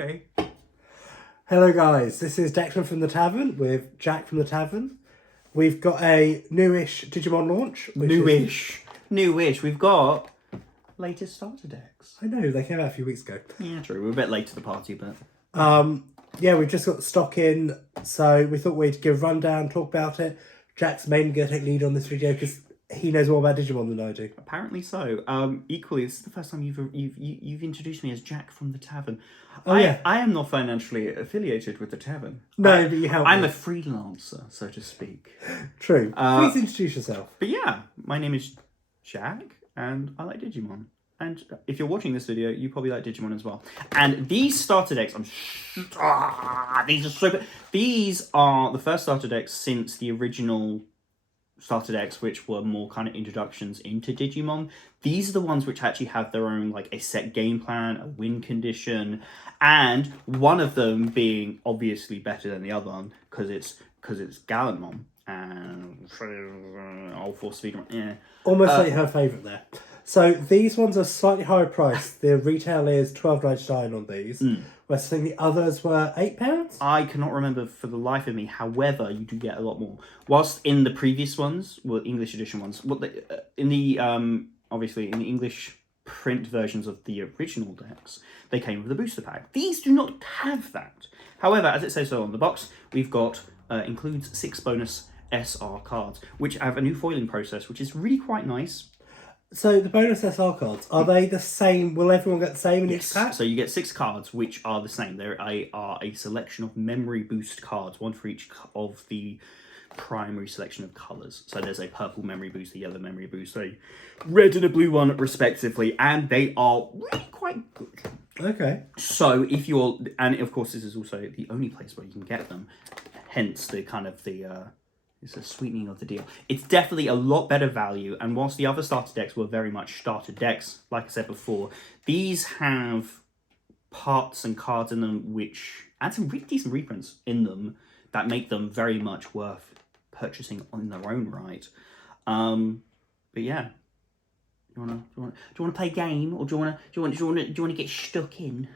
Okay. Hello guys, this is Declan from the Tavern with Jack from the Tavern. We've got a newish Digimon launch. Newish. We've got latest starter decks. I know, they came out a few weeks ago. Yeah, true. We're a bit late to the party, but... Yeah, we've just got the stock in, so we thought we'd give a rundown, talk about it. Jack's mainly going to take lead on this video because he knows more about Digimon than I do. Apparently so. Equally, this is the first time you've introduced me as Jack from the Tavern. Yeah. I am not financially affiliated with the Tavern. No, but you help I'm me. a freelancer, so to speak. True. Please introduce yourself. But yeah, my name is Jack, and I like Digimon. And if you're watching this video, you probably like Digimon as well. And these starter decks, these are so good. These are the first starter decks since the original starter decks, which were more kind of introductions into Digimon. These are the ones which actually have their own, like, a set game plan, a win condition, and one of them being obviously better than the other one because it's Gallantmon and UlforceVeedramon. Yeah, Almost like her favourite there. So these ones are slightly higher priced. The retail is $12.99 on these, whereas I think the others were £8. I cannot remember for the life of me. However, you do get a lot more. Whilst in the previous ones, well, English edition ones, obviously in the English print versions of the original decks, they came with a booster pack. These do not have that. However, as it says so on the box, we've got includes 6 bonus SR cards, which have a new foiling process, which is really quite nice. So the bonus SR cards, are they the same? Will everyone get the same in each pack? So you get 6 cards, which are the same. They are a selection of memory boost cards, one for each of the primary selection of colours. So there's a purple memory boost, a yellow memory boost, a red and a blue one, respectively, and they are really quite good. Okay. So if you're, and of course this is also the only place where you can get them, hence the kind of it's a sweetening of the deal. It's definitely a lot better value, and whilst the other starter decks were very much starter decks, like I said before, these have parts and cards in them and some really decent reprints in them that make them very much worth purchasing in their own right. But yeah, do you wanna play a game, or do you wanna get stuck in?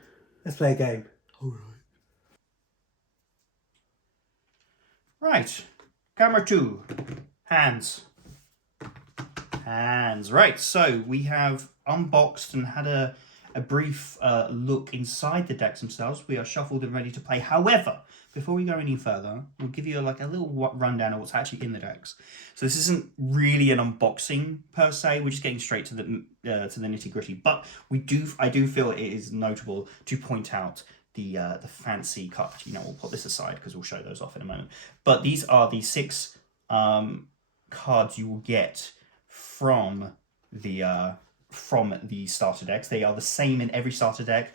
Let's play a game. All right. Camera 2. Hands. Right, so we have unboxed and had a brief look inside the decks themselves. We are shuffled and ready to play. However, before we go any further, we'll give you a little rundown of what's actually in the decks. So this isn't really an unboxing per se. We're just getting straight to the nitty gritty. But I do feel it is notable to point out the fancy card. We'll put this aside because we'll show those off in a moment. But these are the 6 cards you will get from the starter decks. They are the same in every starter deck,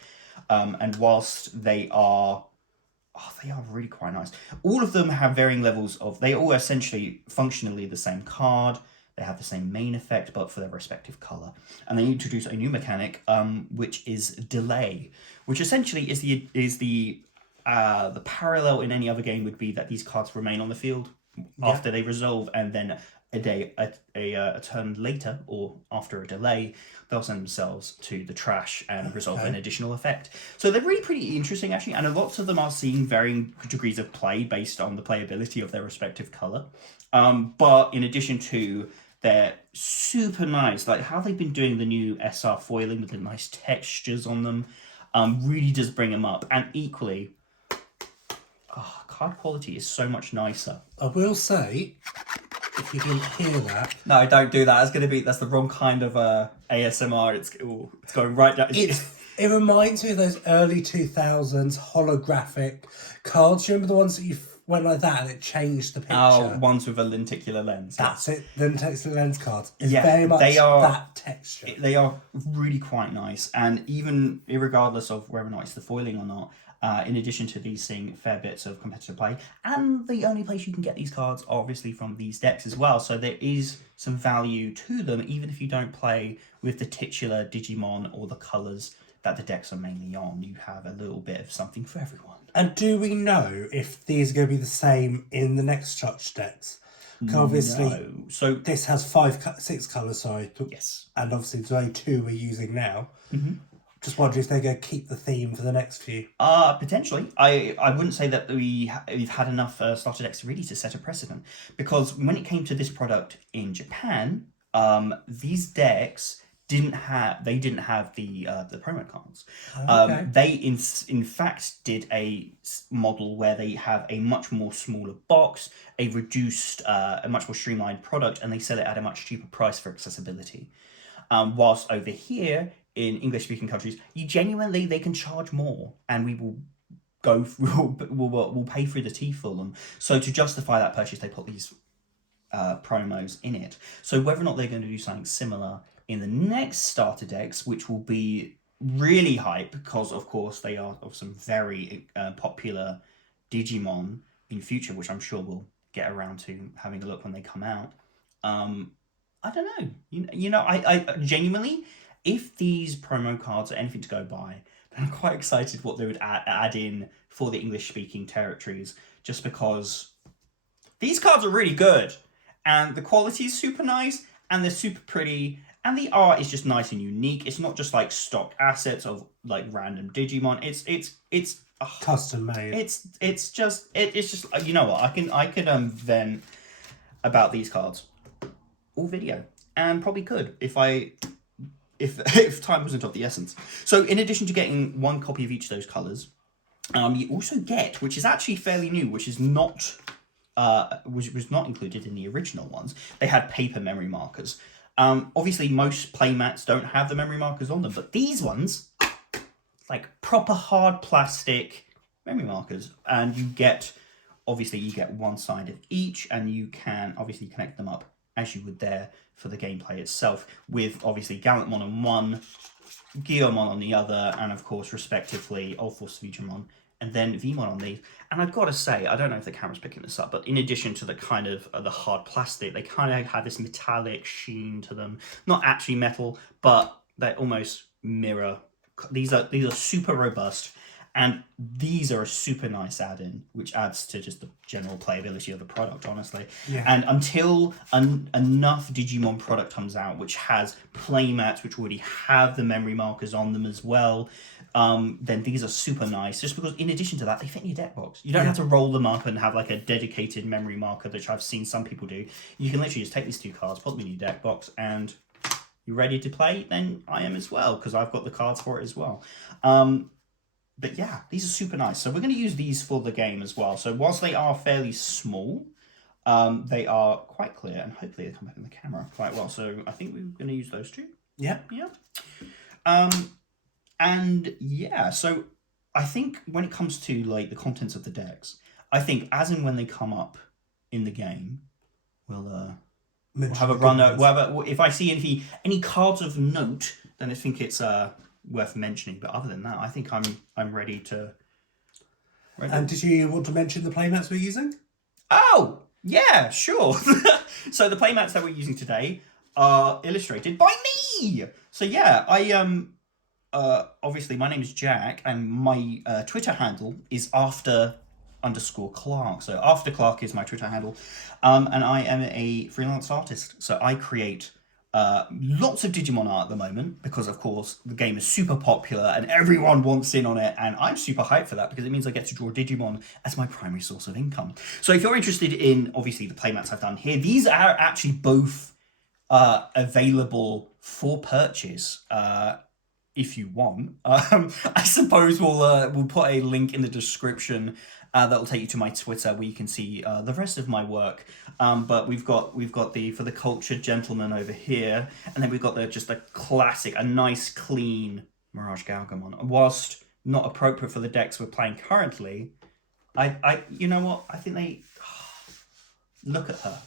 and whilst they are really quite nice. All of them have varying levels of. They all essentially functionally the same card. They have the same main effect, but for their respective color. And they introduce a new mechanic, which is delay, which essentially is the parallel in any other game would be that these cards remain on the field after they resolve, and then a turn later, or after a delay, they'll send themselves to the trash and resolve an additional effect. So they're really pretty interesting, actually, and lots of them are seeing varying degrees of play based on the playability of their respective color. But in addition to, they're super nice. Like how they've been doing the new SR foiling with the nice textures on them really does bring them up. And equally, card quality is so much nicer. I will say, if you didn't hear that... No, don't do that. That's the wrong kind of ASMR. It's going right down. It reminds me of those early 2000s holographic cards. Do you remember the ones that you went like that and it changed the picture? Oh, ones with a lenticular lens. That's it. The lenticular lens cards. It's very much that texture. They are really quite nice. And even regardless of whether or not it's the foiling or not, in addition to these seeing fair bits of competitive play, and the only place you can get these cards are obviously from these decks as well, so there is some value to them even if you don't play with the titular Digimon or the colours that the decks are mainly on. You have a little bit of something for everyone. And do we know if these are going to be the same in the next structure decks? Obviously, no. So this has 6 colours, sorry. Yes. And obviously there's only 2 we're using now. Mm-hmm. Just wondering if they're going to keep the theme for the next few. Potentially. I wouldn't say that we've had enough starter decks really to set a precedent, because when it came to this product in Japan, these decks didn't have the promo cards. Okay. They in fact did a model where they have a much more smaller box, a much more streamlined product, and they sell it at a much cheaper price for accessibility. Whilst over here in English-speaking countries, they can charge more, and we will we'll pay through the teeth for them. So to justify that purchase, they put these promos in it. So whether or not they're going to do something similar in the next starter decks, which will be really hype, because of course they are of some very popular Digimon in future, which I'm sure we'll get around to having a look when they come out. I don't know. I genuinely, if these promo cards are anything to go by, then I'm quite excited what they would add in for the English-speaking territories, just because these cards are really good, and the quality is super nice, and they're super pretty, and the art is just nice and unique. It's not just like stock assets of like random Digimon. It's custom made. It's just you know what, I could vent about these cards all video, and probably could if time wasn't of the essence. So in addition to getting one copy of each of those colors, you also get, which is actually fairly new, which is not was not included in the original ones. They had paper memory markers. Obviously most playmats don't have the memory markers on them, but these ones, like proper hard plastic memory markers, and you get one side of each, and you can obviously connect them up as you would there for the gameplay itself, with obviously Gallantmon on one, Gallantmon on the other, and of course respectively UlforceVeedramon and then Vmon on these. And I've got to say, I don't know if the camera's picking this up, but in addition to the kind of the hard plastic, they kind of have this metallic sheen to them. Not actually metal, but they almost mirror. These are super robust, and these are a super nice add-in, which adds to just the general playability of the product, honestly. Yeah. And until enough Digimon product comes out, which has playmats, which already have the memory markers on them as well, then these are super nice. Just because, in addition to that, they fit in your deck box. You don't have to roll them up and have like a dedicated memory marker, which I've seen some people do. You can literally just take these two cards, put them in your deck box, and you're ready to play. Then I am as well, because I've got the cards for it as well. But yeah, these are super nice. So we're going to use these for the game as well. So whilst they are fairly small, they are quite clear, and hopefully they come back in the camera quite well. So I think we're going to use those two. Yeah. And yeah, so I think when it comes to like the contents of the decks, I think as and when they come up in the game, we'll have a run. If I see any cards of note, then I think it's worth mentioning. But other than that, I think I'm ready to. And did you want to mention the playmats we're using? Oh yeah, sure. So the playmats that we're using today are illustrated by me. So yeah, obviously my name is Jack, and my Twitter handle is after_Clark. So after Clark is my Twitter handle, and I am a freelance artist. So I create lots of Digimon art at the moment, because of course the game is super popular and everyone wants in on it, and I'm super hyped for that because it means I get to draw Digimon as my primary source of income. So if you're interested in obviously the playmats I've done here, these are actually both available for purchase if you want. I suppose we'll put a link in the description that will take you to my Twitter, where you can see the rest of my work. But we've got the For the Cultured Gentleman over here, and then we've got just a classic, a nice clean Mirage Galgamon. Whilst not appropriate for the decks we're playing currently, I you know what? I think they look at her,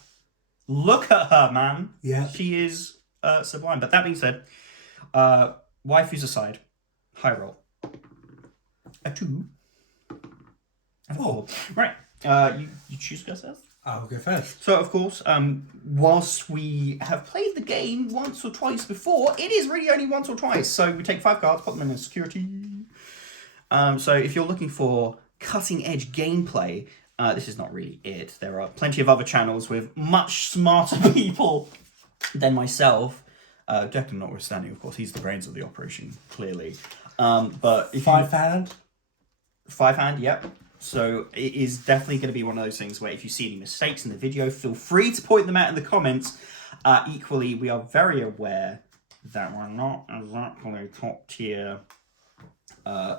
man. Yeah, she is sublime. But that being said, waifus aside, high roll. A 2. A 4. Right. You choose to go first? I'll go first. So, of course, whilst we have played the game once or twice before, it is really only once or twice. So we take 5 cards, put them in security. So if you're looking for cutting-edge gameplay, this is not really it. There are plenty of other channels with much smarter people than myself Declan notwithstanding, of course, he's the brains of the operation, clearly. But if 5-hand? 5-hand, yep. So it is definitely going to be one of those things where if you see any mistakes in the video, feel free to point them out in the comments. Equally, we are very aware that we're not exactly top tier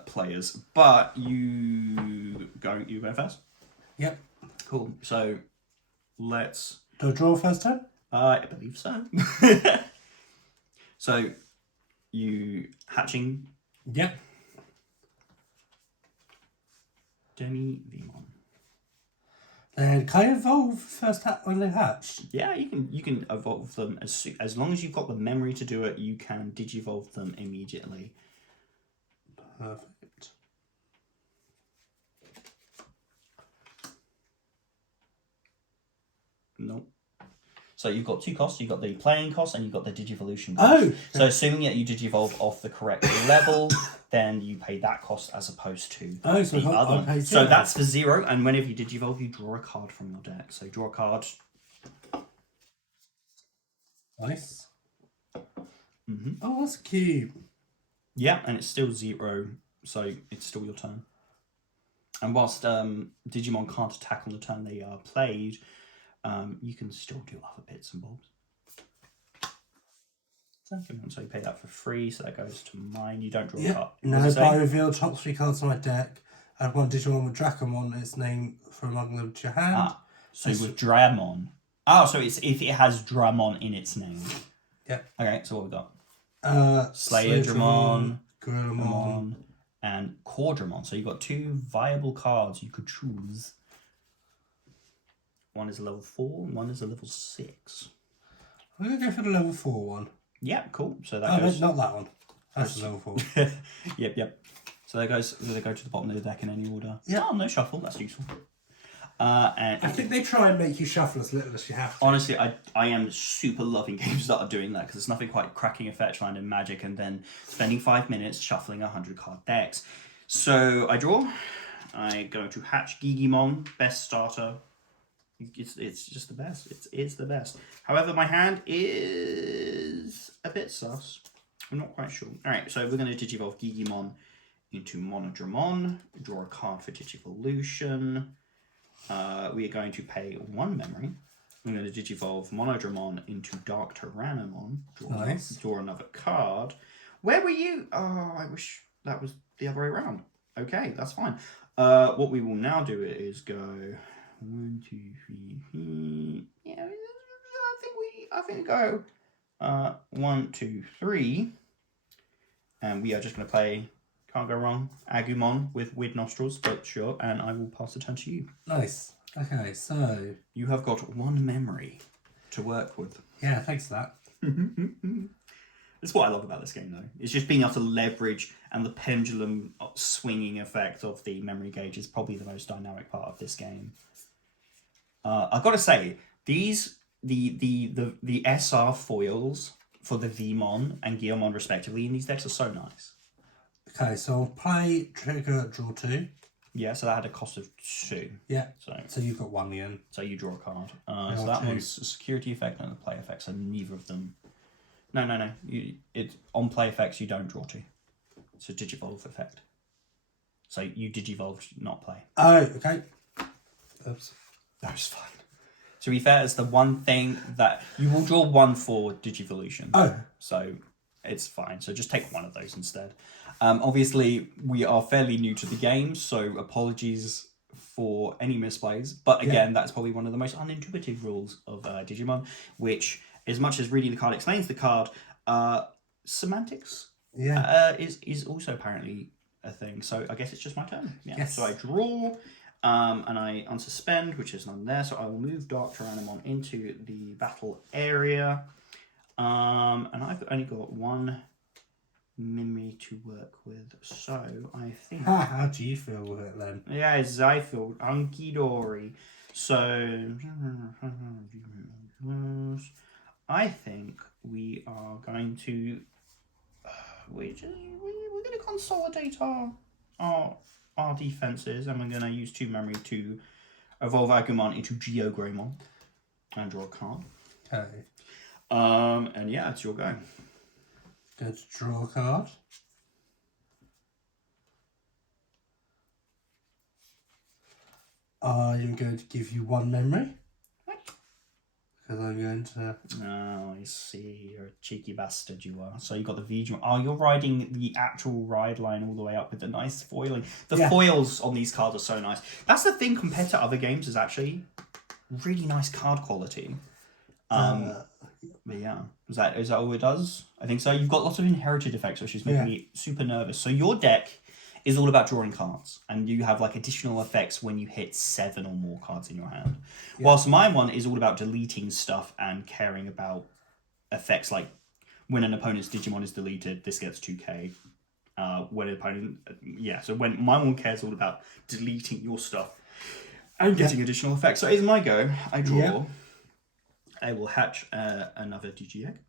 players, but you go first. Yep. Cool. So let's. Do I draw first time? I believe so. So you hatching. Yep. Digimon. Then can I evolve first when they hatched? Yeah, you can evolve them as long as you've got the memory to do it. You can digivolve them immediately. Perfect. Nope. So you've got 2 costs. You've got the playing cost and you've got the digivolution cost. Oh! So assuming that you digivolve off the correct level, then you pay that cost as opposed to so the other I'll pay one. 0. So that's for 0, and whenever you digivolve, you draw a card from your deck. So draw a card. Nice. Mm-hmm. Oh, that's a cube. Yeah, and it's still 0, so it's still your turn. And whilst Digimon can't attack on the turn they are played, you can still do other bits and bobs. So you pay that for free, so that goes to mine. You don't draw a card. No, but I reveal top 3 cards on my deck. Add 1 Digimon with Dracomon, its name from among them to your hand. So with Dramon. Oh, so it's if it has Dramon in its name. Yeah. Okay, so what we got? Slayer Dramon, Gorillamon, and Quadramon. So you've got 2 viable cards you could choose. One is a level 4, and one is a level 6. I'm going to go for the level 4 one. Yeah, cool. So that goes... No, not that one. That's the level 4. Yep. So they go to the bottom of the deck in any order. Yeah. Oh, no shuffle. That's useful. And I think they try and make you shuffle as little as you have to. honestly, I am super loving games that are doing that because there's nothing quite cracking a fetch line in Magic and then spending 5 minutes shuffling 100 card decks. So I draw. I go to hatch Digimon, best starter. It's just the best. It's the best. However, my hand is a bit sus. I'm not quite sure. All right, so we're going to digivolve Digimon into Monodramon. Draw a card for digivolution. We are going to pay 1 memory. I'm going to digivolve Monodramon into Dark Tyrannomon. Draw another card. Where were you? Oh, I wish that was the other way around. Okay, that's fine. What we will now do is go 1, 2, 3. Yeah, I think we go 1, 2, 3, and we are just going to play. Can't go wrong. Agumon with weird nostrils, but sure. And I will pass the turn to you. Nice. Okay, so You have got 1 memory to work with. yeah, thanks for that. That's what I love about this game, though. It's just being able to leverage, and the pendulum swinging effect of the memory gauge is probably the most dynamic part of this game. I've got to say, the SR foils for the Vmon and Geomon respectively in these decks are so nice. Okay, so I'll play trigger, draw 2. Yeah, so that had a cost of 2. Yeah. So you've got 1 again. So you draw a card. So that one's a security effect and a play effect, so neither of them. No. It's on play effects you don't draw 2. It's a digivolve effect. So you digivolve, not play. Oh, okay. Oops. That was fine. To be fair, it's the one thing that you will draw 1 for digivolution. Oh. So it's fine. So just take 1 of those instead. Obviously, we are fairly new to the game, so apologies for any misplays. But again, that's probably one of the most unintuitive rules of Digimon, which, as much as reading the card explains the card, semantics is also apparently a thing. So I guess it's just my turn. Yeah. Yes. So I draw, and I unsuspend, which is none there. So I will move Dark Tyrannomon into the battle area. And I've only got 1 memory to work with, so I think... How do you feel with it then? Yeah, I feel hunky-dory. So... I think we are going to... We're going to consolidate our defenses, and we're going to use 2 memory to evolve Agumon into Geogreymon and draw a card. Okay. And yeah, it's your go. Going to draw a card. I'm going to give you 1 memory. Because I'm going to... Oh, I see. You're a cheeky bastard, you are. So you got the Veedramon. Oh, you're riding the actual ride line all the way up with the nice foiling. The foils on these cards are so nice. That's the thing compared to other games is actually really nice card quality. But yeah, is that all it does? I think so. You've got lots of inherited effects, which is making me super nervous. So your deck is all about drawing cards, and you have like additional effects when you hit 7 or more cards in your hand. Yeah. Whilst my one is all about deleting stuff and caring about effects like when an opponent's Digimon is deleted, this gets 2k. When an opponent, so when my one cares all about deleting your stuff and getting additional effects. So it's my go. I draw. Yeah. I will hatch another Digi egg,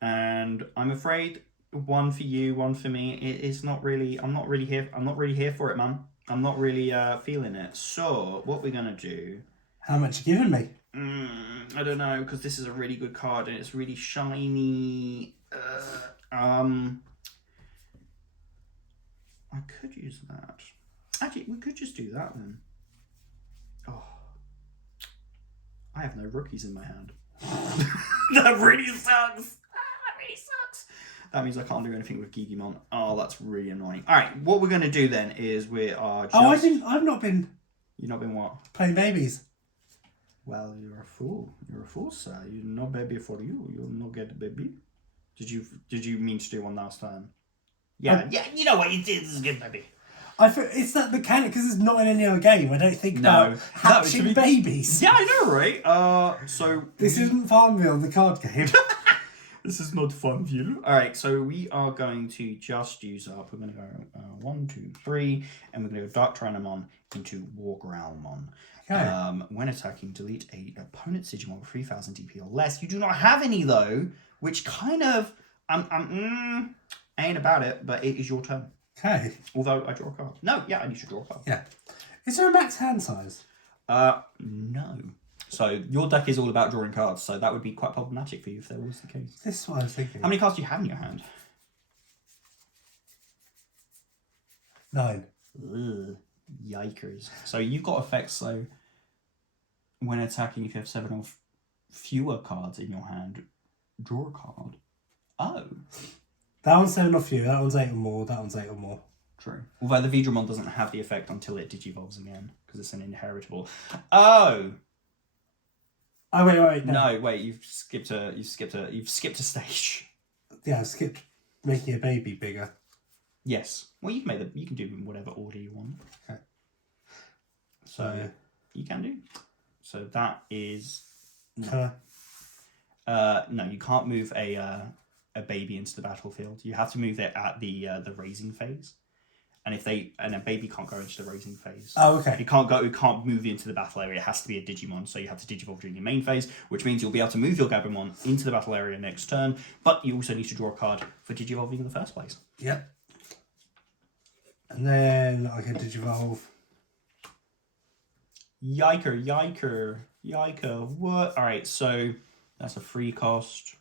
and I'm afraid. 1 for you, 1 for me. It is not really. I'm not really here for it, man. I'm not really feeling it. So what we're gonna do? How much you giving me? I don't know, because this is a really good card and it's really shiny. I could use that. Actually, we could just do that then. Oh, I have no rookies in my hand. That really sucks. That really sucks. That means I can't do anything with Digimon. Oh, that's really annoying. All right, what we're going to do then is we are just... I've not been... You've not been what? Playing babies. Well, you're a fool. You're a fool, sir. You're no baby for you. You'll not get a baby. Did you mean to do one last time? Yeah, you know what you did. This is a good baby. It's that mechanic, because it's not in any other game. I don't think about hatching babies. Yeah, I know, right? So... This isn't Farmville, the card game. This is not Farmville. All right, so we are going to just use up. We're going to go 1, 2, 3, and we're going to go Dark Tyrannomon into War Gallantmon. Okay. When attacking, delete a opponent's Digimon with 3000 DP or less. You do not have any though, which kind of ain't about it, but it is your turn. Okay. Although I draw a card. No, yeah, I need to draw a card. Yeah. Is there a max hand size? No. So your deck is all about drawing cards, so that would be quite problematic for you if that was the case. This is what I was thinking. How many cards do you have in your hand? 9. Ugh, yikers. So you've got effects, so when attacking, if you have 7 or fewer cards in your hand, draw a card. Oh. That one's 7 or fewer, that one's 8 or more, that one's 8 or more. True. Although the Veedramon doesn't have the effect until it digivolves again, because it's an inheritable. Oh! Oh wait, no, wait, you've skipped a stage. Yeah, I skipped making a baby bigger. Yes. Well, you can do in whatever order you want. Okay. So you can do. So that is no. No, you can't move a baby into the battlefield. You have to move it at the raising phase. And a baby can't go into the raising phase. Oh, okay. It can't move into the battle area. It has to be a Digimon, so you have to digivolve during your main phase, which means you'll be able to move your Gabumon into the battle area next turn, but you also need to draw a card for digivolving in the first place. Yep. And then I can digivolve. Yiker. What? All right, so that's a free cost.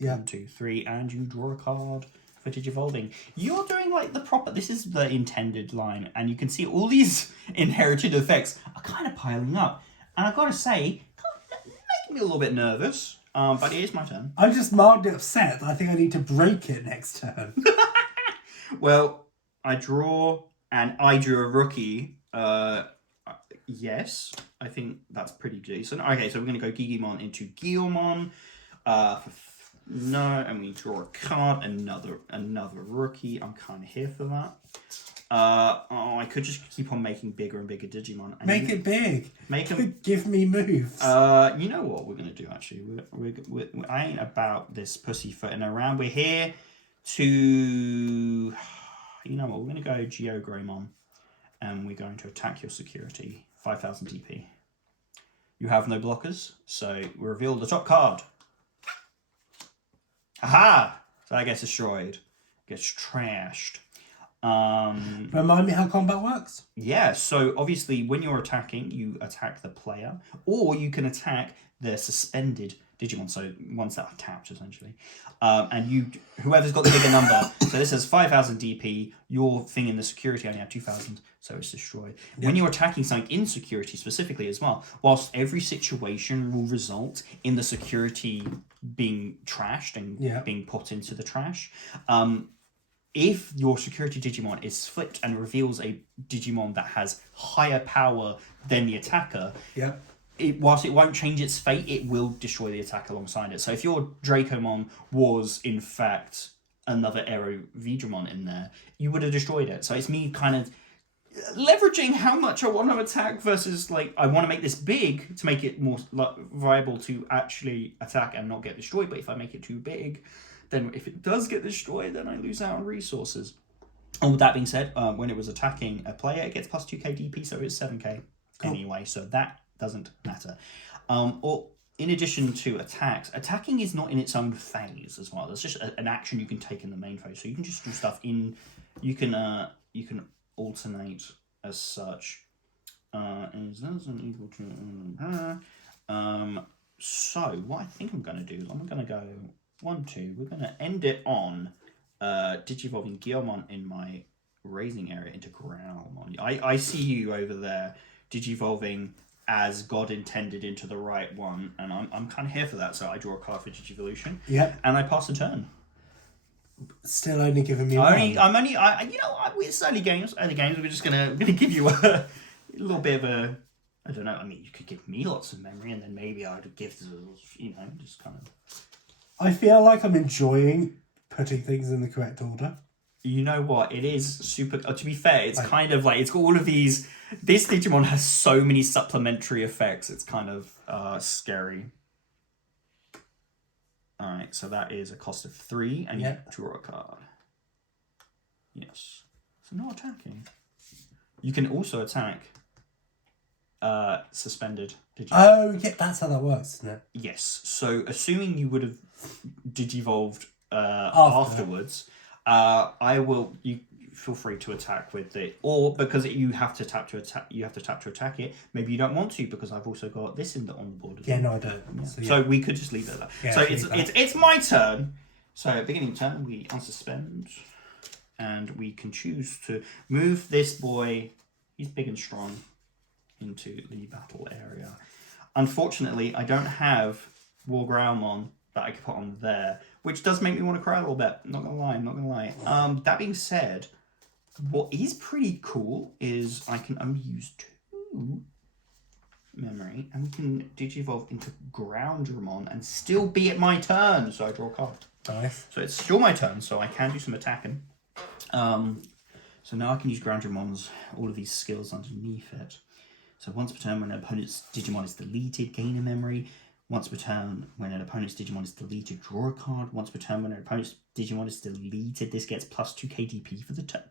Yeah. 1, 2, 3, and you draw a card for digivolving. You're doing like the proper. This is the intended line, and you can see all these inherited effects are kind of piling up. And I've got to say, making me a little bit nervous. But it is my turn. I'm just mildly upset that I think I need to break it next turn. Well, I draw, and I drew a rookie. Yes, I think that's pretty decent. Okay, so we're going to go Digimon into Gallantmon. No, and we draw a card, another rookie. I'm kind of here for that. I could just keep on making bigger and bigger Digimon. Make it big. Make them. Give me moves. You know what we're gonna do? Actually, I ain't about this pussyfooting around. We're here to. You know what? We're gonna go Geogramon, and we're going to attack your security. 5000 DP. You have no blockers, so we reveal the top card. Aha! So that gets destroyed. Gets trashed. Remind me how combat works? Yeah, so obviously when you're attacking, you attack the player, or you can attack the suspended Digimon, so ones that are tapped essentially. And whoever's got the bigger number, so this says 5,000 DP, your thing in the security only had 2,000, so it's destroyed. Yep. When you're attacking something in security specifically as well, whilst every situation will result in the security being trashed and being put into the trash, if your security Digimon is flipped and reveals a Digimon that has higher power than the attacker, whilst it won't change its fate, it will destroy the attack alongside it. So if your Dracomon was, in fact, another ST-Veedramon in there, you would have destroyed it. So it's me kind of leveraging how much I want to attack versus, like, I want to make this big to make it more viable to actually attack and not get destroyed. But if I make it too big, then if it does get destroyed, then I lose out on resources. And with that being said, when it was attacking a player, it gets plus 2k DP, so it's 7k anyway. So that doesn't matter. Or in addition to attacks, attacking is not in its own phase as well. There's just an action you can take in the main phase. So you can just do stuff in. You can alternate as such. Is that equal to? So what I think I'm going to do is I'm going to go 1, 2. We're going to end it on Digivolving Gallantmon in my raising area into Growlmon. I see you over there Digivolving as God intended into the right one, and I'm kind of here for that. So I draw a card for Digivolution. Yep. And I pass a turn. Still only giving me one. It's early games. We're just gonna give you a little bit of a. I don't know. I mean, you could give me lots of memory, and then maybe I'd give just kind of. I feel like I'm enjoying putting things in the correct order. You know what? It is super. To be fair, it's kind of like it's got all of these. This Digimon has so many supplementary effects. It's kind of scary. All right, so that is a cost of 3, and you draw a card. Yes. So not attacking. You can also attack suspended Digimon. Oh, yeah, that's how that works, isn't it? Yes. So assuming you would have Digivolved afterwards, you feel free to attack with it, or because you have to tap to attack. You have to tap to attack it. Maybe you don't want to because I've also got this on the board. No, I don't. Yeah. So we could just leave it there. Yeah, so it's my turn. So beginning turn, we unsuspend, and we can choose to move this boy. He's big and strong into the battle area. Unfortunately, I don't have Gallantmon that I could put on there, which does make me want to cry a little bit. Not gonna lie. That being said, what is pretty cool is I can only use 2 memory, and we can Digivolve into Gallantmon and still be at my turn. So I draw a card. Nice. So it's still my turn, so I can do some attacking. So now I can use Gallantmon's all of these skills underneath it. So once per turn, when an opponent's Digimon is deleted, gain a memory. Once per turn, when an opponent's Digimon is deleted, draw a card. Once per turn, when an opponent's Digimon is deleted, this gets plus 2k DP for the turn.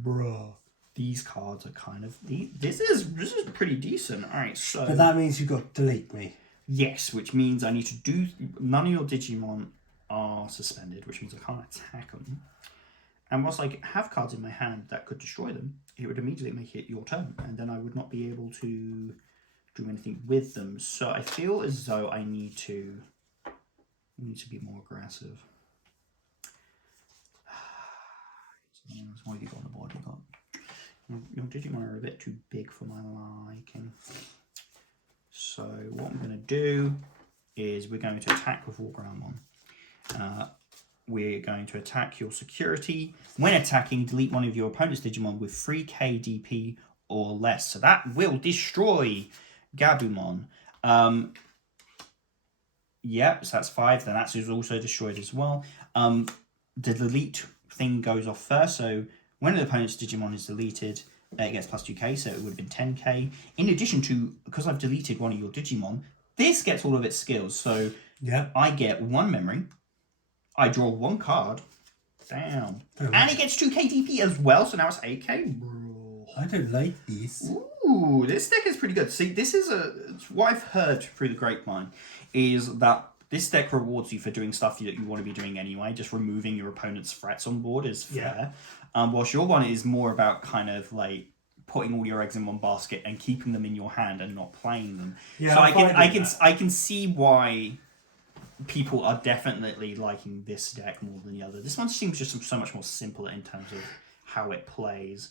Bruh. These cards are kind of... This is pretty decent. Alright, so... But that means you've got to delete me. Yes, which means I need to do... None of your Digimon are suspended, which means I can't attack them. And whilst I have cards in my hand that could destroy them, it would immediately make it your turn. And then I would not be able to do anything with them. So I feel as though I need to be more aggressive. What have you got on the board? You got your Digimon are a bit too big for my liking. So what I'm going to do is we're going to attack with Gallantmon. We're going to attack your security. When attacking, delete one of your opponent's Digimon with 3k DP or less. So that will destroy Gabumon. Yep, so that's 5. Then that's also destroyed as well. The delete thing goes off first. So when an opponent's Digimon is deleted, it gets plus 2k, so it would have been 10k. In addition to, because I've deleted one of your Digimon, this gets all of its skills. So I get 1 memory. I draw 1 card. Damn. And it gets 2k DP as well, so now it's 8k. Bro. I don't like this. Ooh, this deck is pretty good. See, this is what I've heard through the grapevine is that this deck rewards you for doing stuff that you want to be doing anyway. Just removing your opponent's threats on board is fair. Whilst your one is more about kind of like putting all your eggs in one basket and keeping them in your hand and not playing them. Yeah, so I'm I can see why people are definitely liking this deck more than the other. This one seems just so much more simple in terms of how it plays.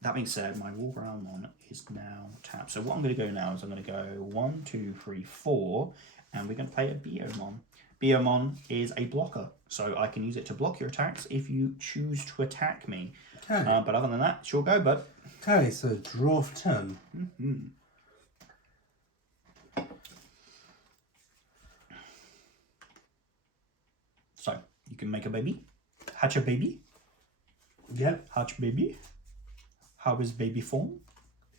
That being said, my Gallantmon is now tapped. So what I'm going to go now is I'm going to go 1, 2, 3, 4, and we're going to play a Biomon. Biomon is a blocker, so I can use it to block your attacks if you choose to attack me. Okay. But other than that, sure go, bud. Okay, so draw for turn. So you can make a baby, hatch a baby. Yep. Hatch baby. How is baby form?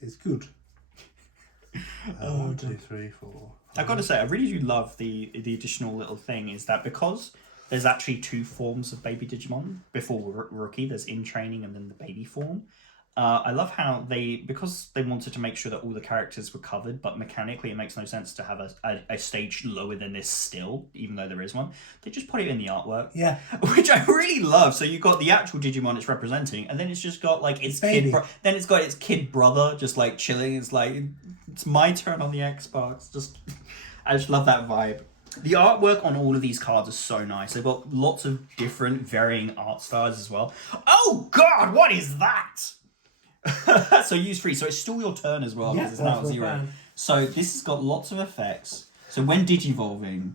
It's good. 1, 2, 3, 4. I've got to say, I really do love the additional little thing is that because there's actually 2 forms of baby Digimon before rookie. There's in training and then the baby form. I love how because they wanted to make sure that all the characters were covered, but mechanically it makes no sense to have a stage lower than this still, even though there is one. They just put it in the artwork. Yeah. Which I really love. So you've got the actual Digimon it's representing, and then it's just got like its baby. then it's got its kid brother just like chilling. It's like, it's my turn on the Xbox. I just love that vibe. The artwork on all of these cards is so nice. They've got lots of different varying art styles as well. Oh God, what is that? So use 3, so it's still your turn as well, because it's now 0. So this has got lots of effects. So when digivolving,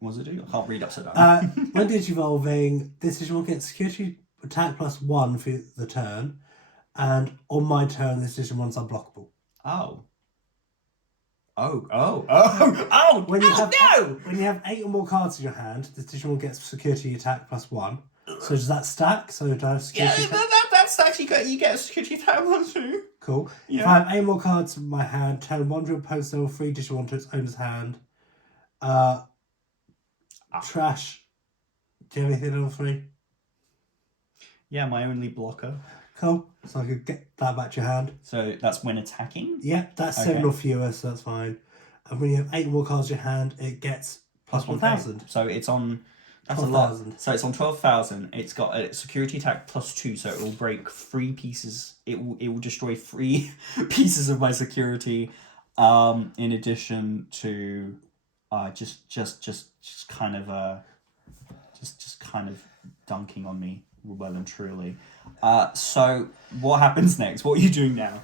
what does it do? I can't read upside down. When digivolving, this Digimon gets security attack +1 for the turn, and on my turn, this Digimon's unblockable. Oh. When When you have 8 or more cards in your hand, this Digimon gets security attack +1. So does that stack? So do I have security attack? That's actually good. You get a security attack one too. Cool. Yeah. If I have 8 more cards in my hand, turn 1 to opponent's level 3 Digimon to its owner's hand. Trash. Do you have anything level 3? Yeah, my only blocker. Cool. So I could get that back to your hand. So that's when attacking? Yeah, that's 7 or fewer, so that's fine. And when you have 8 more cards in your hand, it gets plus 1,000. So it's on... That's 12,000. a lot. So it's on 12,000. It's got a security attack +2, so it will break 3 pieces. It will destroy 3 pieces of my security. In addition to just kind of dunking on me well and truly. So what happens next? What are you doing now?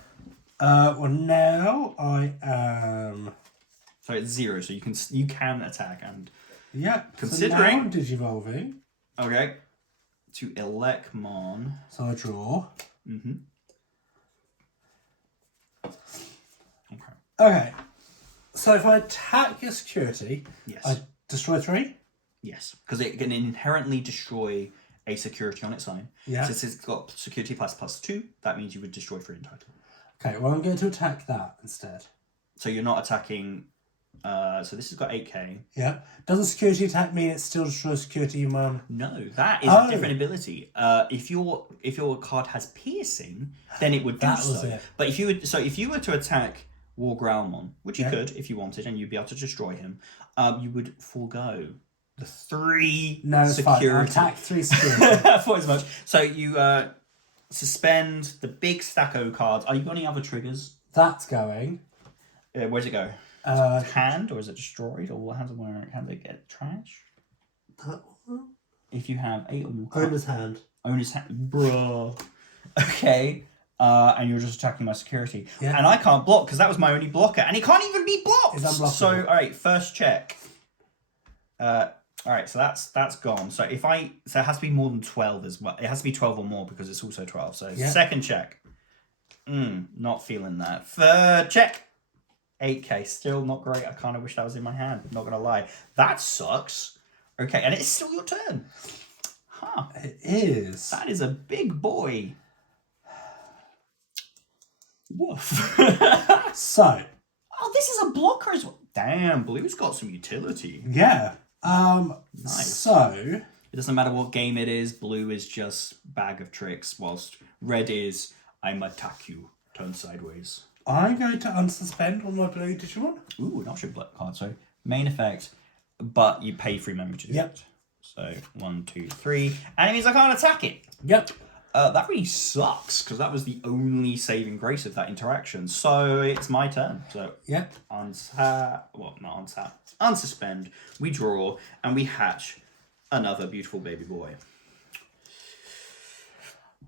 Well, now I am. So it's 0. So you can attack and. Yeah, Considering... So now I'm digivolving. Okay. To Gallantmon. So I draw. Mm-hmm. Okay. So if I attack your security, yes, I destroy 3? Yes, because it can inherently destroy a security on its own. Yeah. Since it's got security +2, that means you would destroy 3 in total. Okay, well I'm going to attack that instead. So you're not attacking... so this has got 8k. Yeah. Doesn't security attack mean it still destroys security, man? No, that is a different ability. If your card has piercing, then it would do so. It. But if you were to attack Gallantmon, which you could if you wanted, and you'd be able to destroy him, you would forego the 3 security. Fine. Attack 3 security. I thought as much. So you suspend the big stack of cards. Are you got any other triggers? That's going. Where's it go? Hand, or is it destroyed, or how does it get trash? That one? If you have 8 or more Owner's hand. Owner's hand, bro. Okay, and you're just attacking my security, and I can't block because that was my only blocker, and it can't even be blocked. It's unblockable. So all right, first check. All right, so that's gone. So it has to be more than 12 as well. It has to be 12 or more because it's also 12. So second check. Not feeling that. Third check. 8k, still not great. I kind of wish that was in my hand, not gonna lie. That sucks. Okay, and it's still your turn. Huh. It is. That is a big boy. Woof. So. Oh, this is a blocker as well. Damn, blue's got some utility. Yeah. Nice. So. It doesn't matter what game it is, blue is just bag of tricks, whilst red is I'm attack you, turn sideways. I'm going to unsuspend on my blue Digimon. Ooh, an option black card. So main effect, but you pay 3 memory to do it. So 1, 2, 3, and it means I can't attack it. Yep. That really sucks, because that was the only saving grace of that interaction. So it's my turn. So Yeah. untap, well, not untap, unsuspend, we draw, and we hatch another beautiful baby boy.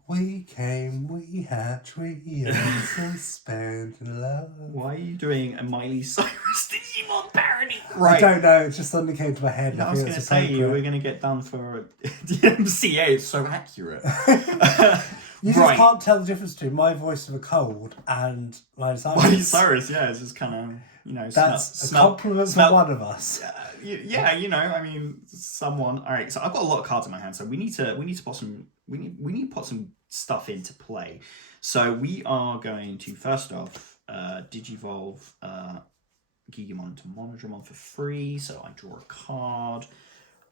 We came, we hatch, we unsuspend love. Why are you doing a Miley Cyrus Digimon parody? I don't know, it just suddenly came to my head. I was going to say, you were going to get done for DMCA. It's so accurate. You just can't tell the difference between my voice of a cold and Miley Cyrus. Miley Cyrus, yeah, it's just kind of, That's a compliment for one of us. Yeah, I mean, someone. All right, so I've got a lot of cards in my hand, so we need to put some put some stuff into play. So we are going to first off digivolve Gigimon to Monodramon for free. So I draw a card.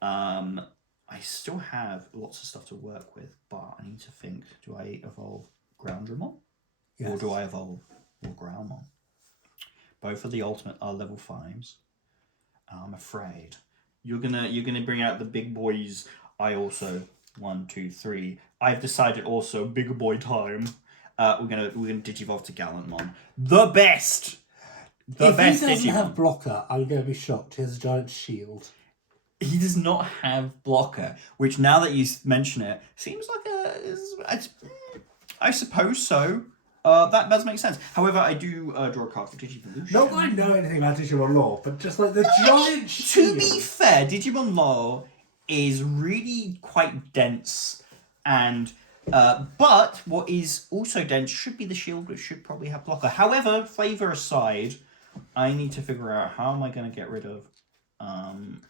I still have lots of stuff to work with, but I need to think: do I evolve Groundramon, or do I evolve Growlmon? Both of the ultimate are level 5s. I'm afraid you're gonna bring out the big boys. I also 1, 2, 3. I've decided also bigger boy time. We're gonna digivolve to Gallantmon, the best. If he doesn't have blocker, I'm gonna be shocked. He has a giant shield. He does not have blocker, which now that you mention it, seems like I suppose so. That does make sense. However, I do draw a card for Digivolution. Not that I know anything about Digimon lore, but just like the giant shield. To be fair, Digimon lore is really quite dense, and but what is also dense should be the shield, which should probably have blocker. However, flavor aside, I need to figure out how am I going to get rid of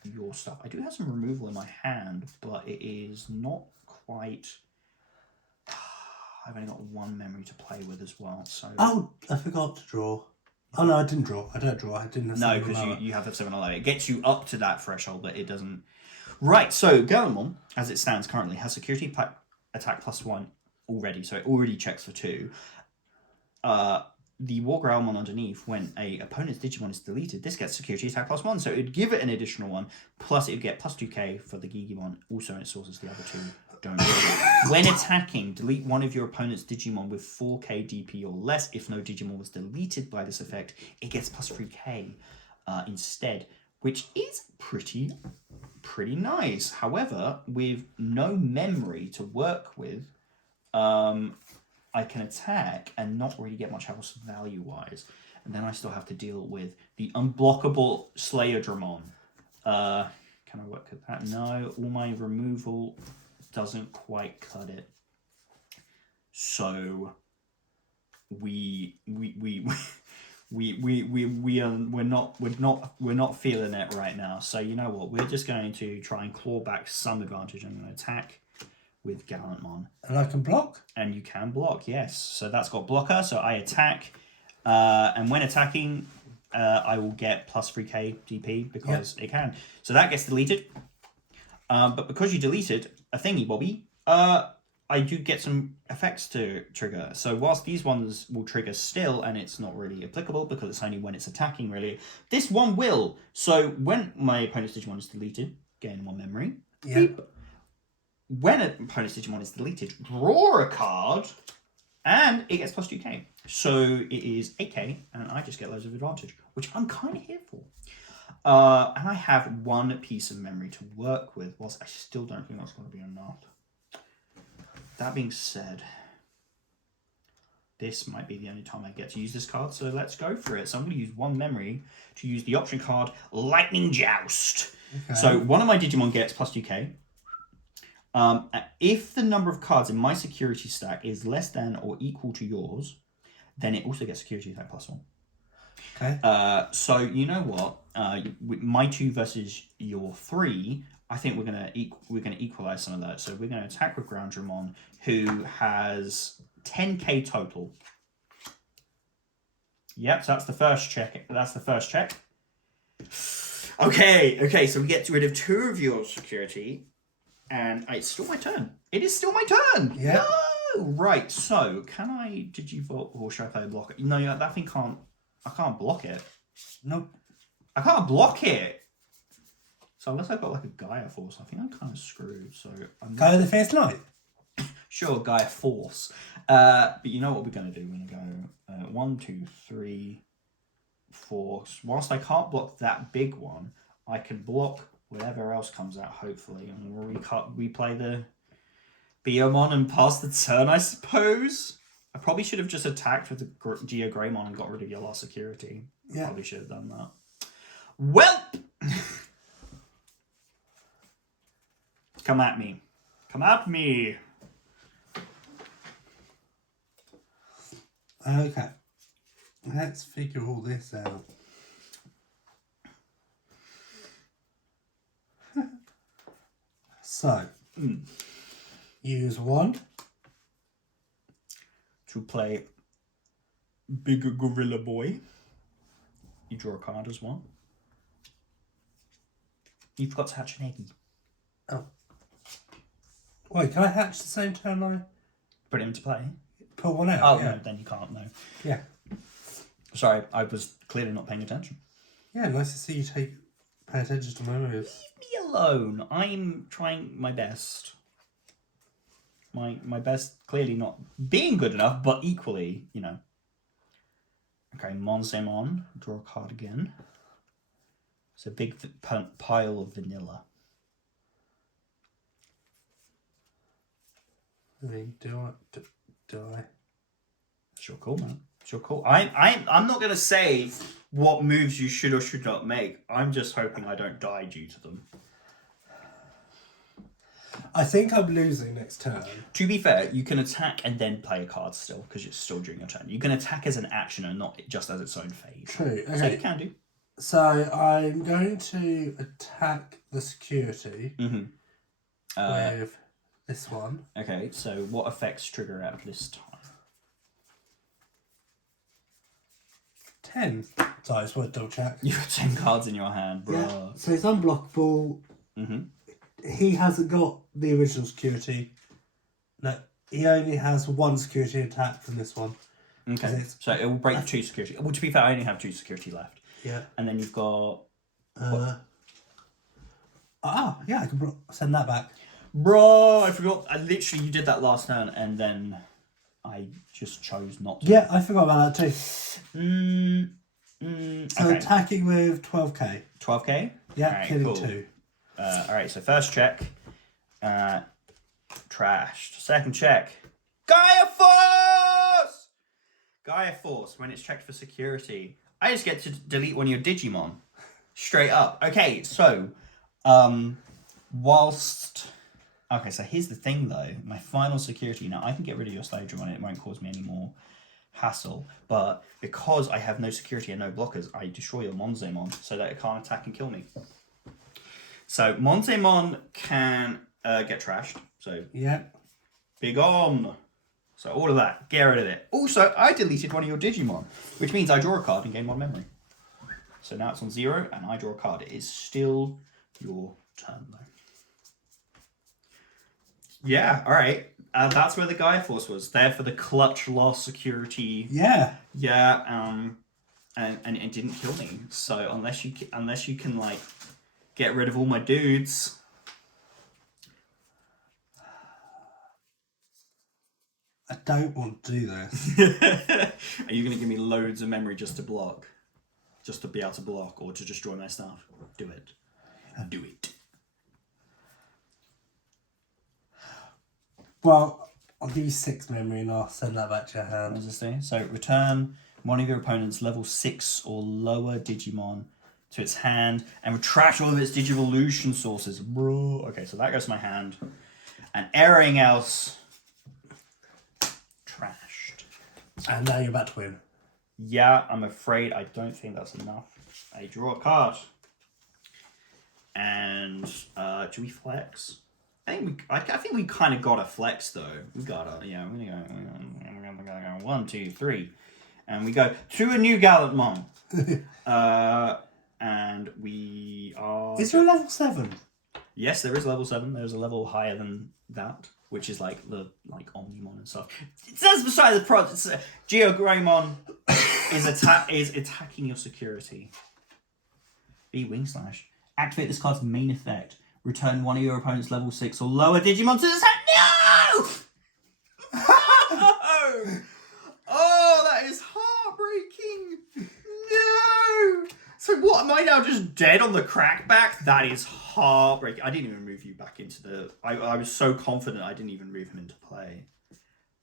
your stuff. I do have some removal in my hand, but it is not quite. I've only got one memory to play with as well. So oh, I forgot to draw. Oh no, I didn't draw. I don't draw. I didn't have no, because you have the 7 alive. It gets you up to that threshold, but it doesn't. Right. So Gallantmon, as it stands currently, has security attack +1 already, so it already checks for 2. The War Growlmon underneath, when a opponent's Digimon is deleted, this gets security attack +1, so it'd give it an additional 1, plus it'd get +2k for the Gigimon. Also, it sources the other 2. Don't when attacking, delete one of your opponent's Digimon with 4k DP or less. If no Digimon was deleted by this effect, it gets +3k instead, which is pretty nice. However, with no memory to work with, I can attack and not really get much else value-wise. And then I still have to deal with the unblockable Slayerdramon. Can I work with that? No, all my removal doesn't quite cut it. So we're not feeling it right now. So you know what? We're just going to try and claw back some advantage. I'm going to attack with Gallantmon. And I can block? And you can block, yes. So that's got blocker, so I attack. And when attacking, I will get +3k DP because it can. So that gets deleted. But because you deleted a thingy, Bobby, I do get some effects to trigger. So whilst these ones will trigger still, and it's not really applicable because it's only when it's attacking, really, this one will. So when my opponent's Digimon is deleted, gain 1 memory. Beep. When an opponent's Digimon is deleted, draw a card, and it gets +2k. So it is 8k, and I just get loads of advantage, which I'm kind of here for. And I have 1 piece of memory to work with, whilst I still don't think that's going to be enough. That being said, this might be the only time I get to use this card, so let's go for it. So I'm going to use 1 memory to use the option card, Lightning Joust. Okay. So one of my Digimon gets +2k. If the number of cards in my security stack is less than or equal to yours, then it also gets security attack +1. Okay. So you know what? My 2 versus your 3, I think we're gonna equalize some of that. So we're gonna attack with Groundramon, who has 10k total. Yep. So that's the first check. Okay. So we get rid of 2 of your security. And it's still my turn. It is still my turn. Yeah. No! Right. So can I digivolve or should I play a blocker? No, yeah, that thing can't. I can't block it. Nope. I can't block it. So unless I've got like a Gaia Force, I think I'm kind of screwed. So I'm Gaia the Fierce Knight. Sure, Gaia Force. But you know what we're going to do? We're going to go 1, 2, 3, 4. Whilst I can't block that big one, I can block whatever else comes out, hopefully. And we'll replay the Biomon and pass the turn, I suppose. I probably should have just attacked with the Geogreymon and got rid of your last security. Yeah. Probably should have done that. Well, come at me. Come at me. Okay. Let's figure all this out. So, use 1 to play Big Gorilla Boy. You draw a card as well. You forgot to hatch an eggy. Oh. Wait, can I hatch the same turn I Put it into play. put one out? Oh, yeah. no, then you can't, no. Yeah. Sorry, I was clearly not paying attention. Yeah, nice to see you pay attention to my moves. Leave me alone. I'm trying my best. My best, clearly not being good enough, but equally, you know. Okay, Monzemon. Draw a card again. It's a big pile of vanilla. I mean, do I? Sure, cool, man. Sure, cool. I'm not gonna say what moves you should or should not make. I'm just hoping I don't die due to them. I think I'm losing next turn. To be fair, you can attack and then play a card still, because it's still during your turn. You can attack as an action and not just as its own phase. True. Okay. So you can do. So I'm going to attack the security with this one. Okay, so what effects trigger out this time? 10. Sorry, I just want to double check. You've got 10 cards in your hand, bro. Yeah. So it's unblockable. He hasn't got the original security. No, he only has 1 security attack from this one. Okay, so it will break 2 security. Well, to be fair, I only have 2 security left. Yeah. And then you've got... yeah, I can send that back. Bro, I forgot. You did that last turn, and then I just chose not to. Yeah, I forgot about that too. So Okay. attacking with 12k. 12k? Yeah, Alright, killing cool. 2. Alright, so first check. Trashed. Second check. Gaia Force! Gaia Force, when it's checked for security. I just get to delete one of your Digimon. Straight up. Okay, so, whilst... Okay, so here's the thing, though. My final security... Now, I can get rid of your Slayer and it won't cause me any more hassle. But because I have no security and no blockers, I destroy your Monzemon so that it can't attack and kill me. So, Monzemon can get trashed. So, yeah. Big on. So all of that, get rid of it. Also, I deleted one of your Digimon, which means I draw a card and gain 1 memory. So now it's on 0, and I draw a card. It is still your turn, though. Yeah, all right. That's where the Gaia Force was. There for the clutch last security. Yeah. Yeah. And it didn't kill me. So unless you can like get rid of all my dudes. I don't want to do this. Are you going to give me loads of memory just to block? Just to be able to block or to destroy my stuff? Do it. Do it. Well, I'll give you 6 memory and I'll send that back to your What hand. does this do? So return one of your opponent's level 6 or lower Digimon to its hand and retract all of its Digivolution sources. Bro. Okay, so that goes to my hand. And everything else... trashed. And now you're about to win. Yeah, I'm afraid I don't think that's enough. I draw a card. And do we flex? I think we kind of got a flex though. We got a we're gonna go 1, 2, 3, and we go to a new Gallantmon. And we are. Is there a level 7? Yes, there is level 7. There's a level higher than that, which is like the Omnimon and stuff. That's beside the product. Geogreymon is attacking your security. B Wing Slash. Activate this card's main effect. Return one of your opponent's level 6 or lower Digimon to this hand. No! right now just dead on the crackback. That is heartbreaking. I didn't even move you back into the... I was so confident I didn't even move him into play.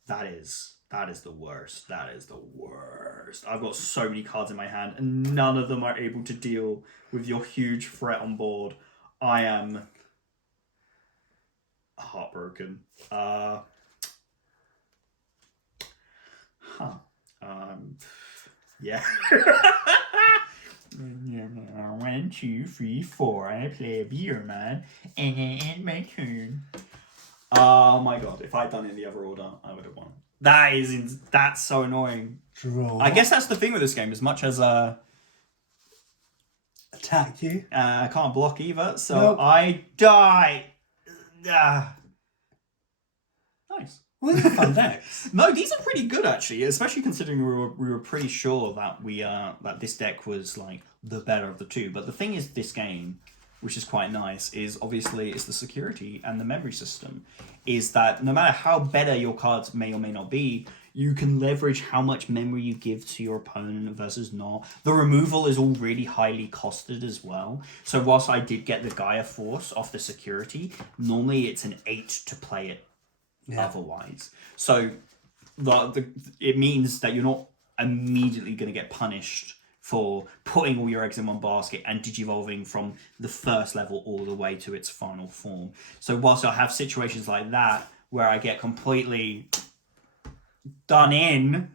That is the worst. That is the worst. I've got so many cards in my hand and none of them are able to deal with your huge threat on board. I am heartbroken. Yeah. 1, 2, 3, 4. I play a Veedramon and then end my turn. Oh my god! If I'd done it in the other order, I would have won. That's so annoying. Draw. I guess that's the thing with this game. As much as attack you, I can't block either, so nope. I die. Nice. Well, these are fun decks. No, these are pretty good actually, especially considering we were pretty sure that that this deck was like the better of the two. But the thing is, this game, which is quite nice, is obviously it's the security and the memory system. Is that no matter how better your cards may or may not be, you can leverage how much memory you give to your opponent versus not. The removal is all really highly costed as well. So whilst I did get the Gaia Force off the security, normally it's an 8 to play it. Yeah. Otherwise, so it means that you're not immediately going to get punished for putting all your eggs in one basket and digivolving from the first level all the way to its final form. So whilst I have situations like that where I get completely done in,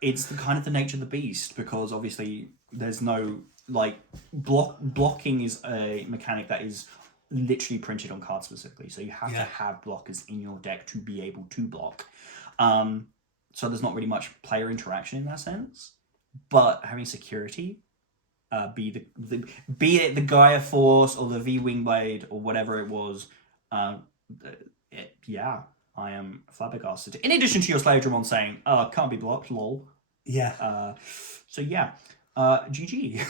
it's the kind of the nature of the beast, because obviously there's no like blocking is a mechanic that is literally printed on cards specifically, so you have to have blockers in your deck to be able to block. So there's not really much player interaction in that sense, but having security, be it the Gaia Force or the V Wingblade or whatever it was, I am flabbergasted. In addition to your ST-8 saying, can't be blocked, lol. Yeah. GG.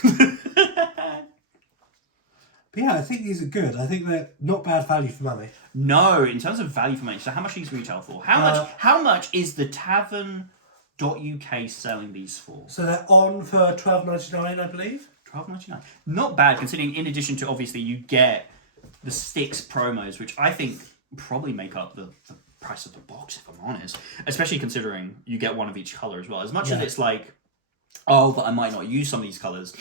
But yeah, I think these are good. I think they're not bad value for money. No, in terms of value for money. So how much do these retail for? How much is the tavern.uk selling these for? So they're on for $12.99, I believe. $12.99. Not bad, considering in addition to obviously you get the Sticks promos, which I think probably make up the price of the box, if I'm honest. Especially considering you get one of each colour as well. As much as it's like, but I might not use some of these colours,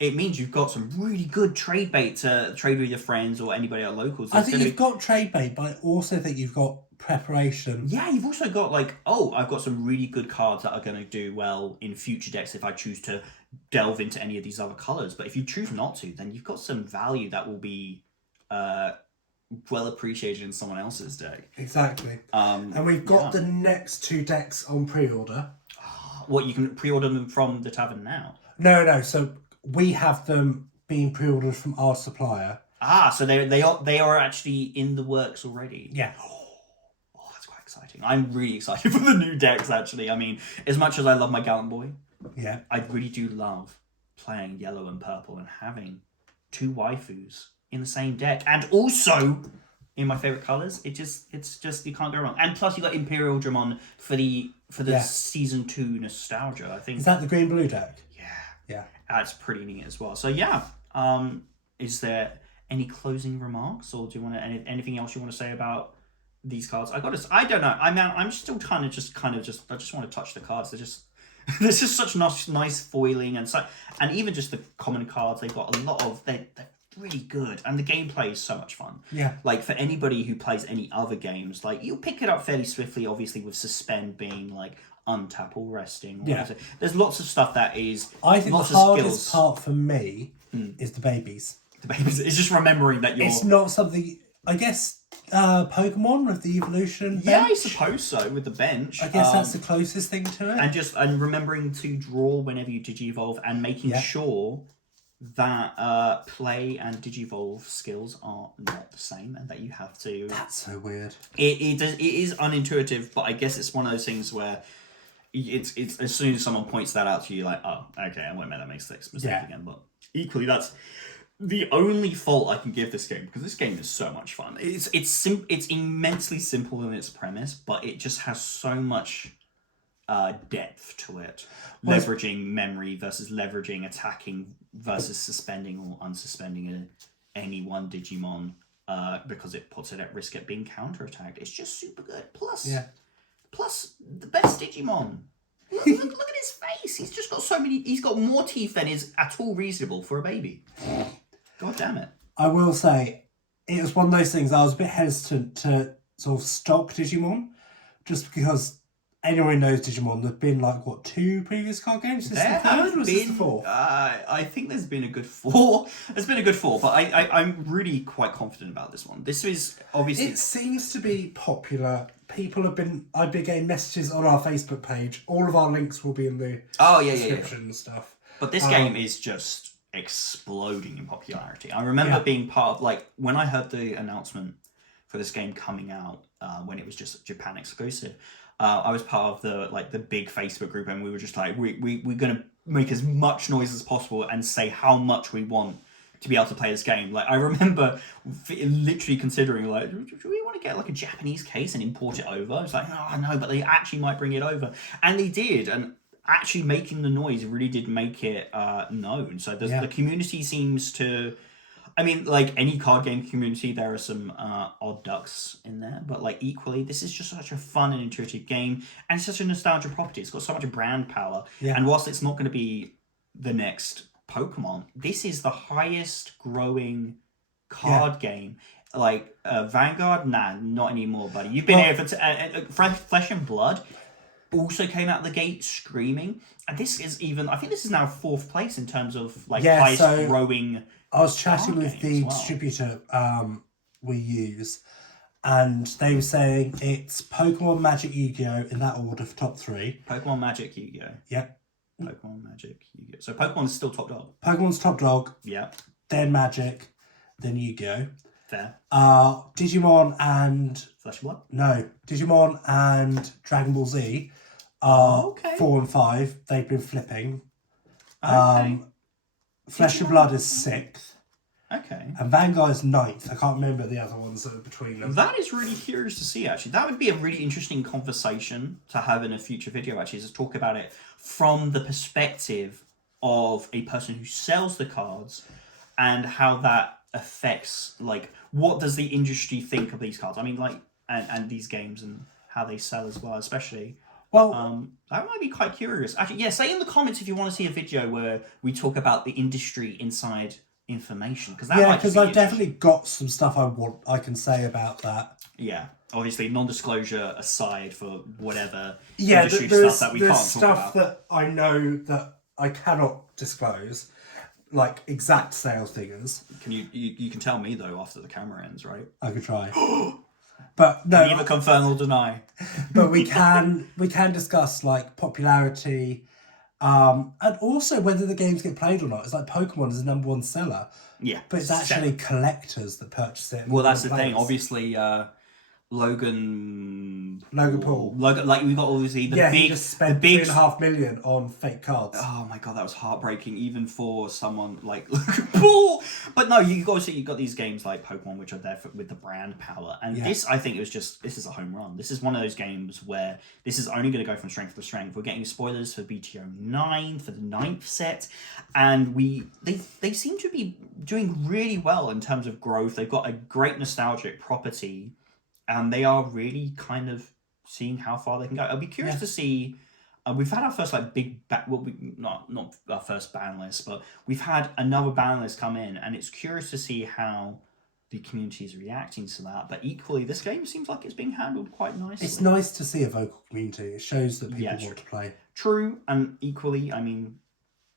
it means you've got some really good trade bait to trade with your friends or anybody at locals. I think you've got trade bait, but I also think you've got preparation. Yeah, you've also got like, I've got some really good cards that are going to do well in future decks if I choose to delve into any of these other colours. But if you choose not to, then you've got some value that will be well appreciated in someone else's deck. Exactly. And we've got the next 2 decks on pre-order. What, you can pre-order them from the tavern now? No. So we have them being pre-ordered from our supplier. So they are actually in the works already. Yeah. Oh, that's quite exciting. I'm really excited for the new decks, actually. I mean, as much as I love my Gallant Boy, I really do love playing yellow and purple and having 2 waifus in the same deck, and also in my favorite colors. It's just you can't go wrong. And plus you got ST-8 for the season 2 nostalgia. I think. Is that the green blue deck? Yeah. That's pretty neat as well. So is there any closing remarks, or do you want to anything else you want to say about these cards? I don't know. I'm still I just want to touch the cards. There's just such nice foiling and even just the common cards. They've got a lot of they're really good, and the gameplay is so much fun. Yeah. Like for anybody who plays any other games, like you'll pick it up fairly swiftly. Obviously, with suspend being like untap or resting. There's lots of stuff that is. I think the hardest part for me is the babies. The babies. It's just remembering that you're. It's not something. I guess Pokemon with the evolution. Yeah, bench. I suppose so with the bench. I guess that's the closest thing to it. And remembering to draw whenever you digivolve and making sure that play and digivolve skills are not the same, and that you have to. That's so weird. It is unintuitive, but I guess it's one of those things where. It's as soon as someone points that out to you, like, oh, okay, I won't make that mistake again. But equally, that's the only fault I can give this game, because this game is so much fun. It's immensely simple in its premise, but it just has so much depth to it. Leveraging memory versus leveraging attacking versus suspending or unsuspending any one Digimon because it puts it at risk at being counterattacked. It's just super good. Plus the best Digimon. Look at his face. He's just got so many. He's got more teeth than is at all reasonable for a baby. God damn it. I will say, it was one of those things I was a bit hesitant to sort of stock Digimon, just because anyone who knows Digimon, there's been like, what, 2 previous card games? Is this the third or is this the fourth? I think there's been a good 4. There's been a good 4, but I'm really quite confident about this one. This is obviously... It seems to be popular. I've been getting messages on our Facebook page. All of our links will be in the description and stuff. But this game is just exploding in popularity. I remember being part of, like, when I heard the announcement for this game coming out, when it was just Japan exclusive, I was part of the big Facebook group, and we were just like, we're gonna make as much noise as possible and say how much we want to be able to play this game. Like, I remember literally considering, like, do we want to get like a Japanese case and import it over? It's like, oh no, but they actually might bring it over, and they did, and actually making the noise really did make it known. So the community seems to. I mean, like any card game community, there are some odd ducks in there, but like equally, this is just such a fun and intuitive game, and it's such a nostalgia property. It's got so much brand power, and whilst it's not going to be the next Pokemon, this is the highest growing card game. Like Vanguard, nah, not anymore, buddy. You've been here for Flesh and Blood. Also came out the gate screaming, and this is I think this is now 4th place in terms of like highest growing. I was chatting with the distributor we use, and they were saying it's Pokemon, Magic, Yu-Gi-Oh! In that order for top 3. Pokemon, Magic, Yu-Gi-Oh! Yep. Pokemon, Magic, Yu-Gi-Oh! So Pokemon's still top dog. Pokemon's top dog. Yeah. Then Magic, then Yu-Gi-Oh! Fair. Digimon and... Flesh and Blood? No. Digimon and Dragon Ball Z are 4 and 5. They've been flipping. Okay. Flesh and Blood is 6th. Okay. And Vanguard is 9th. I can't remember the other ones that are between them. That is really curious to see, actually. That would be a really interesting conversation to have in a future video, actually, is to talk about it from the perspective of a person who sells the cards and how that affects, like, what does the industry think of these cards? I mean, like, and these games and how they sell as well, especially. Well, that might be quite curious. Actually, say in the comments if you want to see a video where we talk about the industry inside information, because I've definitely got some stuff I can say about that. Yeah, obviously non-disclosure aside for whatever industry stuff that we can't talk about. There's stuff that I know that I cannot disclose, like exact sales figures. Can you can tell me though after the camera ends, right? I could try. But no, neither confirm or deny. But we can discuss like popularity, and also whether the games get played or not. It's like Pokemon is the #1 seller. Yeah, but it's actually collectors that purchase it. Well, that's the thing. Obviously, Logan Paul. Like we got obviously the big. He just spent $3.5 million on fake cards. Oh my god, that was heartbreaking, even for someone like Logan Paul. But no, you got these games like Pokemon, which are there with the brand power, and this I think this is a home run. This is one of those games where this is only going to go from strength to strength. We're getting spoilers for BTO 9 for the 9th set, and they seem to be doing really well in terms of growth. They've got a great nostalgic property. And they are really kind of seeing how far they can go. I'll be curious to see. We've had our first like big not our first ban list, but we've had another ban list come in, and it's curious to see how the community is reacting to that. But equally, this game seems like it's being handled quite nicely. It's nice to see a vocal community. It shows that people want to play. True, and equally, I mean,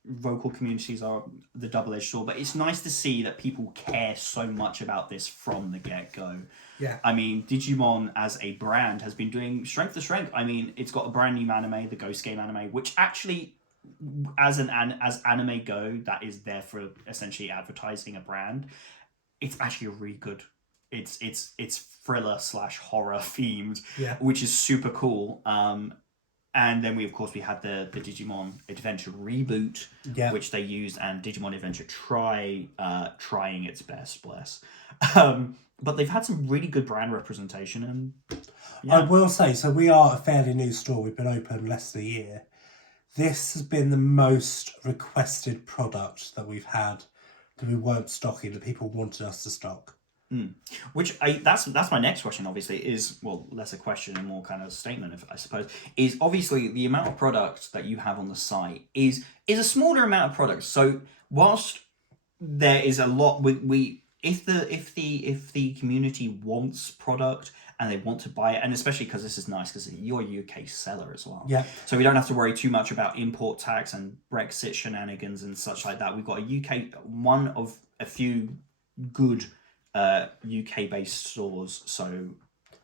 vocal communities are the double-edged sword, but it's nice to see that people care so much about this from the get-go. Yeah. I mean, Digimon as a brand has been doing strength to strength. I mean, it's got a brand new anime, the Ghost Game anime, which actually, as anime go, that is there for essentially advertising a brand. It's actually a really good. It's thriller / horror themed, which is super cool. And then we had the Digimon Adventure reboot, which they used, and Digimon Adventure trying its best, bless. But they've had some really good brand representation, and I will say, so we are a fairly new store. We've been open less than a year. this has been the most requested product that we've had that we weren't stocking, that people wanted us to stock. That's my next question. Obviously, is less a question and more kind of a statement, I suppose. Is obviously the amount of product that you have on the site is a smaller amount of products. So whilst there is a lot, if the community wants product and they want to buy it, and especially because this is nice because you're a UK seller as well. Yeah. So we don't have to worry too much about import tax and Brexit shenanigans and such like that. We've got one of a few good UK-based stores. So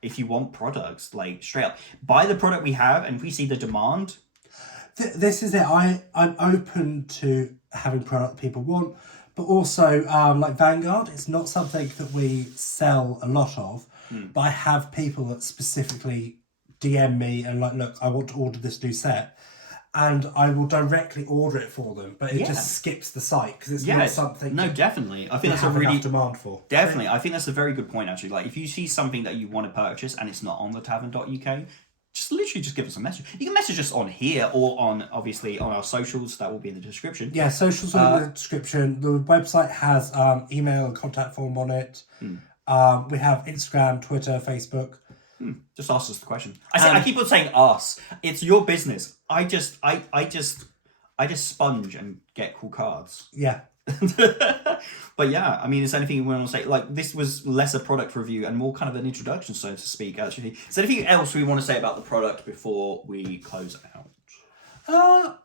if you want products, like straight up, buy the product we have, and if we see the demand... This is it. I'm open to having product people want, but also like Vanguard, it's not something that we sell a lot of, but I have people that specifically DM me and like, look, I want to order this new set, and I will directly order it for them, but it just skips the site because it's not something. No, definitely. I think that's a really demand for. Definitely, I think that's a very good point. Actually, like if you see something that you want to purchase and it's not on the tavern.uk, just give us a message. You can message us on here or on obviously on our socials. That will be in the description. Yeah, socials will be in the description. The website has email and contact form on it. We have Instagram, Twitter, Facebook. Just ask us the question. I keep on saying us. It's your business. I just sponge and get cool cards. Yeah. But yeah, I mean, is there anything you want to say? Like, this was less a product review and more kind of an introduction, so to speak, actually. Is there anything else we want to say about the product before we close out?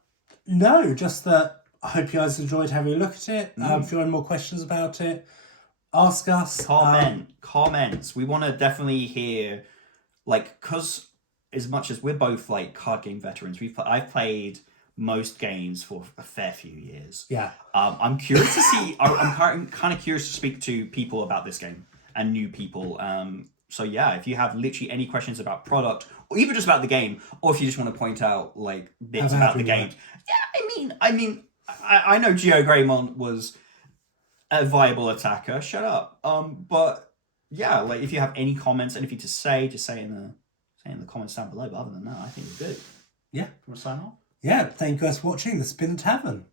No, just that I hope you guys enjoyed having a look at it. If you have any more questions about it, ask us. Comments. We want to definitely hear, like, because as much as we're both, like, card game veterans, I've played most games for a fair few years. Yeah. I'm curious to see. I'm kind of curious to speak to people about this game and new people. So yeah, if you have literally any questions about product or even just about the game, or if you just want to point out like bits about the game, I mean, I know Gallantmon was a viable attacker. Shut up. But yeah, like if you have any comments, anything to say, just say in the comments down below. But other than that, I think we're good. Yeah. Want to sign off? Yeah, thank you guys for watching. This has been the Tavern.